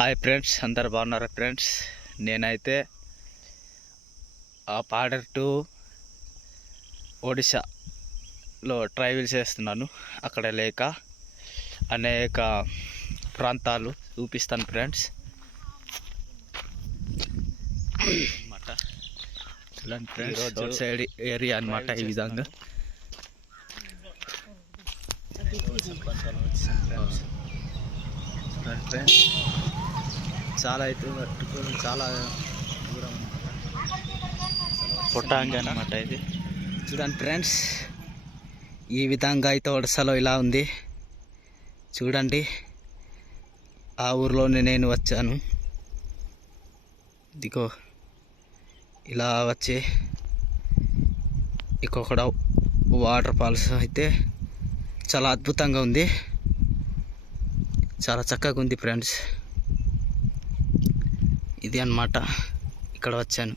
Hi friends అందరు బాగున్నారా friends? నేనైతే ఆ పాడర్ టు ఒడిశాలో ట్రావెల్ చేస్తున్నాను. అక్కడ లేక అనేక ప్రాంతాలు చూపిస్తాను ఫ్రెండ్స్. అన్నమాట. చూడండి ఫ్రెండ్స్ రోడ్ సైడ్ ఏరియా అన్నమాట ఈ విధంగా. ఫ్రెండ్స్. చాలా అయితే పట్టుకొని చాలా దూరం. పొట్టాంగి అనమాట ఇది. చూడండి ఫ్రెండ్స్ ఈ విధంగా అయితే ఒడిశాలో ఇలా ఉంది. చూడండి ఆ ఊర్లోనే నేను వచ్చాను. ఇదిగో ఇలా వచ్చి ఇక్కడ వాటర్ ఫాల్స్ అయితే చాలా అద్భుతంగా ఉంది. చాలా చక్కగా ఉంది ఫ్రెండ్స్. ఇది అన్నమాట. ఇక్కడ వచ్చాను.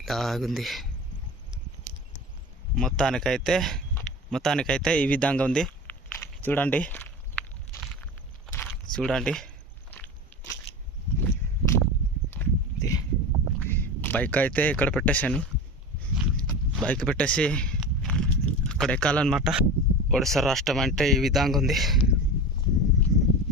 ఇలాగుంది. మొత్తానికైతే మొత్తానికైతే ఈ విధంగా ఉంది. చూడండి. చూడండి. బైక్ అయితే ఇక్కడ పెట్టేశాను. బైక్ పెట్టేసి అక్కడ ఎక్కాలన్నమాట. ఒడిశా రాష్ట్రం అంటే ఈ విధంగా ఉంది.